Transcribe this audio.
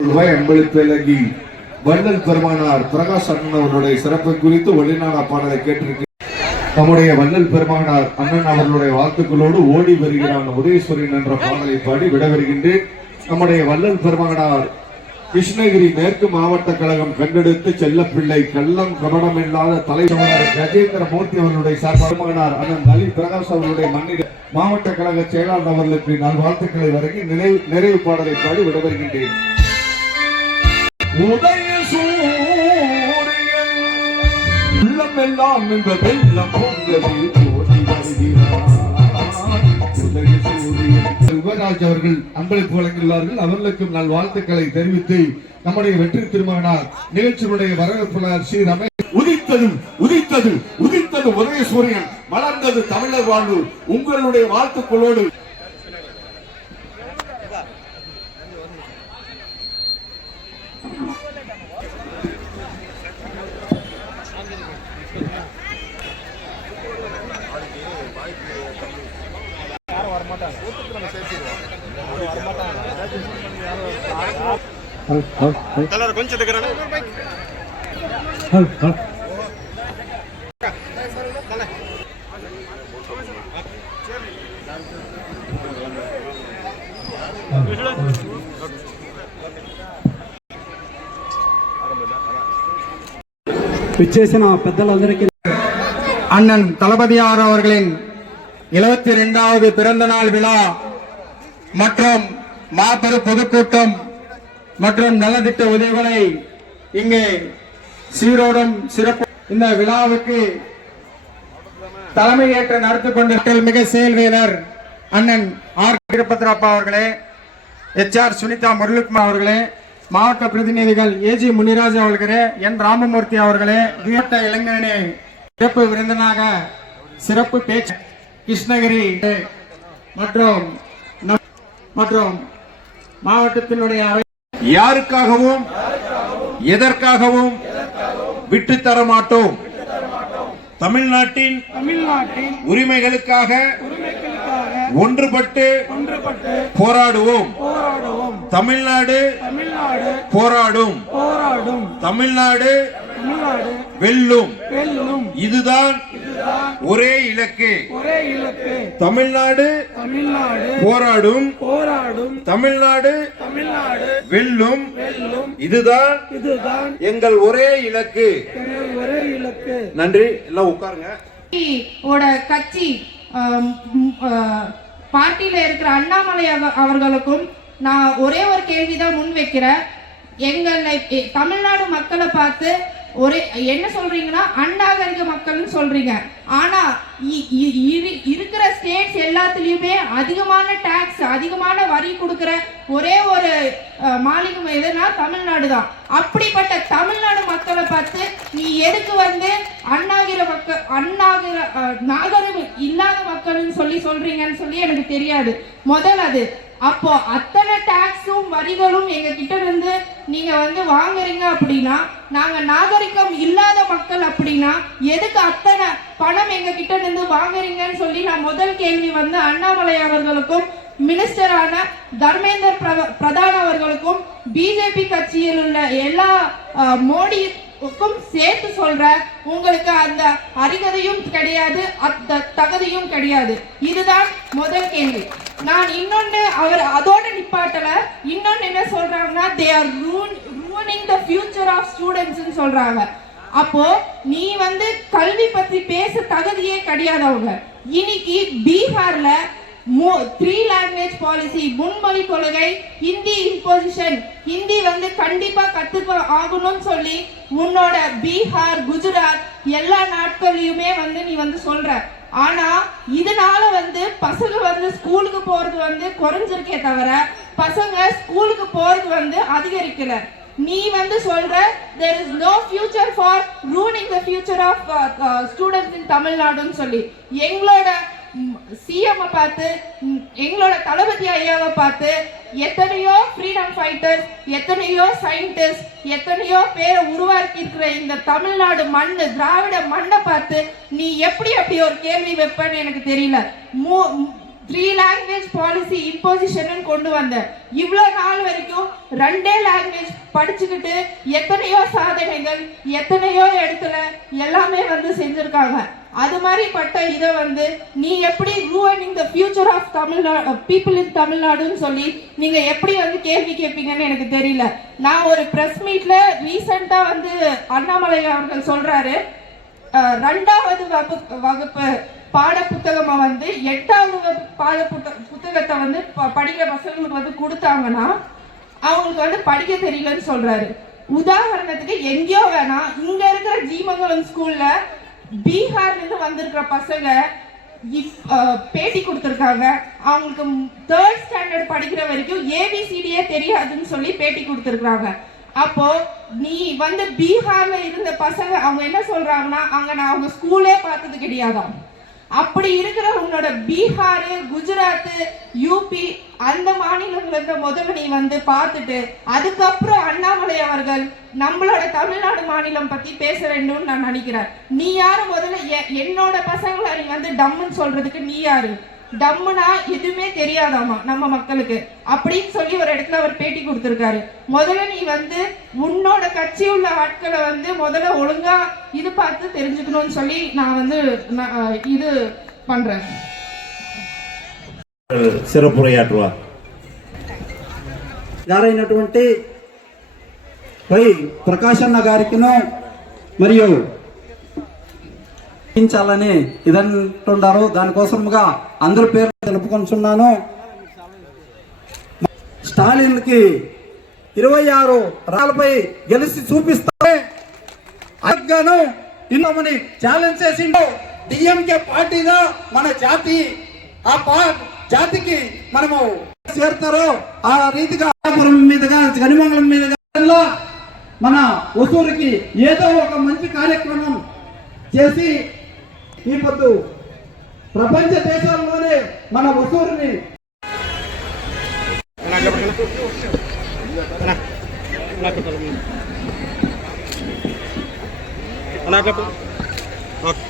அன்பளிப்பேலகி வள்ளல் பெருமானார் பிரகாஷ் அண்ணன் அவர்களுடைய சிறப்பு குறித்து வெளிநாடு பாடலை கேட்டிருக்க நம்முடைய வள்ளல் பெருமானார் அண்ணன் அவர்களுடைய வாழ்த்துக்களோடு ஓடி வருகிறான் உதயேஸ்வரன் என்ற பாடலை பாடி விடவருகின்றேன். நம்முடைய வள்ளல் பெருமானார் கிருஷ்ணகிரி மேற்கு மாவட்ட கழகம் கண்டெடுத்து செல்லப்பிள்ளை கள்ளம் கபடம் இல்லாத தலைவர் கஜேந்திர மூர்த்தி அவர்களுடைய பெருமானார் அண்ணன் அலி பிரகாஷ் அவர்களுடைய மன்னிட மாவட்ட கழக செயலாளர் அவர்களுக்கு நான் வாழ்த்துக்களை வழங்கி நிறைவு பாடலை பாடி விடவருகின்றேன். உதய சூரியன் உள்ளமெல்லாம் இந்த வெள்ளம் யுவராஜ் அவர்கள் அன்பளிப்பு வழங்கியுள்ளார்கள். அவர்களுக்கும் நான் வாழ்த்துக்களை தெரிவித்து நம்முடைய வெற்றி திருமகனார் நிகழ்ச்சியுடைய வரவேற்பாளர் ஸ்ரீ ரமேஷ் உதித்தது உதய சூரியன் மலர்ந்தது தமிழர் வாழ்வு உங்களுடைய வாழ்த்துக்களோடு கொஞ்சம் அண்ணன் தளபதியார் அவர்களின் 72வது பிறந்த நாள் விழா மற்றும் மாபெரும் பொதுக்கூட்டம் மற்றும் நலத்திட்ட உதவிகளை இங்கே சீரோடும் சிறப்பு இந்த விழாவுக்கு தலைமையேற்று நடத்தி கொண்ட மிக செயல்வீரர் அண்ணன் ஆர் திருப்பத்ராப்பா அவர்களே, HR சுனிதா முரளிகுமார் அவர்களே, மாவட்ட பிரதிநிதிகள் AG முனிராஜ் அவர்களே, N ராமமூர்த்தி அவர்களே, வீட்ட இளைஞனே சிறப்பு விருந்தினராக சிறப்பு பேச்சு கிருஷ்ணகிரி மற்றும் மாவட்டத்தினுடைய யாருக்காகவும் எதற்காகவும் விட்டு தர மாட்டோம். தமிழ்நாட்டின் உரிமைகளுக்காக ஒன்றுபட்டு போராடுவோம். தமிழ்நாடு போராடும். தமிழ்நாடு வெல்லும். இதுதான் ஒரே இலக்கு. தமிழ்நாடு போராடும். தமிழ்நாடு வெல்லும். இதுதான் எங்கள் ஒரே இலக்கு. நன்றி. எல்லாம் உட்காருங்க. கட்சி பார்ட்டியில இருக்கிற அண்ணாமலை அவர்களுக்கும் நான் ஒரே ஒரு கேள்விதான் முன் வைக்கிறேன். எங்களை தமிழ்நாடு மக்களை பார்த்து என்ன சொல்றீங்கன்னா அநாகரிக மக்கள்னு சொல்றீங்க. ஆனா இருக்கிற ஸ்டேட்ஸ் எல்லாத்துலயுமே அதிகமான டாக்ஸ் அதிகமான வரி கொடுக்கிற ஒரே ஒரு மாநிலம் எதுனா தமிழ்நாடு தான். அப்படிப்பட்ட தமிழ்நாடு மக்களை பார்த்து நீ எதுக்கு நாகரிகம் இல்லாத மக்கள்னு சொல்றீங்கன்னு சொல்லி எனக்கு தெரியாது. முதல் அது அப்போ அத்தனை டாக்ஸும் வரிகளும் எங்க கிட்ட இருந்து நீங்க வாங்குறீங்க அப்படின்னா நாங்க நாகரிகம் இல்லாத மக்கள் அப்படின்னா எதுக்கு அத்தனை பணம் எங்க கிட்ட இருந்து வாங்குறீங்கன்னு சொல்லி நான் முதல் கேள்வி அண்ணாமலை அவர்களுக்கும் மினிஸ்டரான தர்மேந்திர பிரதான் அவர்களுக்கும் பிஜேபி கட்சியில் உள்ள எல்லா மோடிக்கும் சேர்த்து சொல்ற உங்களுக்கு அந்த அருகதையும் கிடையாது, அந்த தகுதியும் கிடையாது. இதுதான் முதல் கேள்வி. நான் இன்னொன்னு அவர் அதோட நிப்பாட்டல. இன்னொன்னு என்ன சொல்றாங்கன்னா they are ruining the future of students ன்னு சொல்றாங்க. அப்போ நீ கல்வி பத்தி பேச தகுதியே கிடையாது. அவங்க இன்னைக்கு பீகார்ல 3 language பாலிசி முன்மொழி கொள்கை ஹிந்தி இம்போசிஷன் ஹிந்தி கண்டிப்பா கத்துக்க ஆகணும்னு சொல்லி உன்னோட பீகார் குஜராத் எல்லா நாட்களையுமே நீ சொல்ற. ஆனா இதனால பசங்க ஸ்கூலுக்கு போறது குறைஞ்சிருக்கே தவிர பசங்க ஸ்கூலுக்கு போறது அதிகரிக்கல. நீ சொல்ற there is no future for ruining the future of students in Tamil Nadu ன்னு சொல்லி எங்களோட சிஎம் பார்த்து எங்களோட தளபதி ஐயாவை பார்த்து எத்தனையோ ஃப்ரீடம் ஃபைட்டர்ஸ் எத்தனையோ சயின்டிஸ்ட் எத்தனையோ பேரை உருவாக்கி இருக்கிற இந்த தமிழ்நாடு மண்ணு திராவிட மண்ணை பார்த்து நீ எப்படி அப்படி ஒரு கேள்வி வைப்பன்னு எனக்கு தெரியல. 3 லாங்குவேஜ் பாலிசி இம்போசிஷன் கொண்டு வந்த. இவ்வளவு நாள் வரைக்கும் 2 லாங்குவேஜ் படிச்சுக்கிட்டு எத்தனையோ சாதனைகள் எத்தனையோ இடத்துல எல்லாமே வந்து செஞ்சிருக்காங்க. அது மாதிரி பட்ட இதை வந்து நீ எப்படி ruining the future of Tamil Nadu people in தமிழ்நாடுன்னு சொல்லி நீங்க எப்படி வந்து கேள்வி கேட்பீங்கன்னு எனக்கு தெரியல. நான் ஒரு பிரஸ் மீட்ல ரீசெண்டா வந்து அண்ணாமலை அவர்கள் சொல்றாரு, 2வது வகுப்பு பாட புத்தகமா வந்து 8வது பாட புத்தகத்தை வந்து படிக்கிற பசங்களுக்கு வந்து கொடுத்தாங்கன்னா அவங்களுக்கு வந்து படிக்க தெரியலன்னு சொல்றாரு. உதாரணத்துக்கு எங்கேயோ வேணா இங்க இருக்கிற ஜீமங்கலம் ஸ்கூல்ல பீகார்ல இருந்து வந்திருக்கிற பசங்க பேட்டி கொடுத்திருக்காங்க. அவங்களுக்கு 3rd ஸ்டாண்டர்ட் படிக்கிற வரைக்கும் ஏபிசிடியே தெரியாதுன்னு சொல்லி பேட்டி கொடுத்திருக்காங்க. அப்போ நீ வந்து பீகார்ல இருந்த பசங்க அவங்க என்ன சொல்றாங்கன்னா அங்க நான் அவங்க ஸ்கூலே பார்த்தது கிடையாதாம். அப்படி இருக்கிற உன்னோட பீகார், குஜராத், யூபி அந்த மாநிலங்களுக்கு முதல்ல நீ வந்து பார்த்துட்டு அதுக்கப்புறம் அண்ணாமலை அவர்கள் நம்மளோட தமிழ்நாடு மாநிலம் பத்தி பேச வேண்டும்னு நான் நினைக்கிறேன். நீ யாரு முதல்ல என்னோட பசங்களை நீ வந்து டம்முன்னு சொல்றதுக்கு நீ யாரு? டம்முனா எதுவுமே தெரியாதாமா நம்ம மக்களுக்கு அப்படின்னு சொல்லி ஒரு இடத்துல அவர் பேட்டி கொடுத்திருக்காரு. முதல்ல நீ வந்து உன்னோட கட்சி உள்ள ஆட்களை வந்து முதல்ல ஒழுங்கா இது பார்த்து தெரிஞ்சுக்கணும்னு சொல்லி நான் வந்து இது பண்றேன். సిరపురయాట్రువా గారైనటువంటి వై ప్రకాశన్న గారికిను మరియు ాలని ఇదంటున్నారు. దానికోసముగా అందరి పేర్లు తెలుపుకొంటున్నాను. స్టాలిన్కి 26 రాళ్ళపై గెలిచి చూపిస్తే అగ్గాను ఇన్నమని ఛాలెంజ్ చేసిండు. డిఎంకే పార్టీగా మన జాతికి మనము చేరుతారో ఆ రీతిగా మీదుగా గనిమంగళం మీదుగా మన ఒసూరికి ఏదో ఒక మంచి కార్యక్రమం చేసి ఈ పొద్దు ప్రపంచ దేశాల్లోనే మన ఒసూరిని ఓకే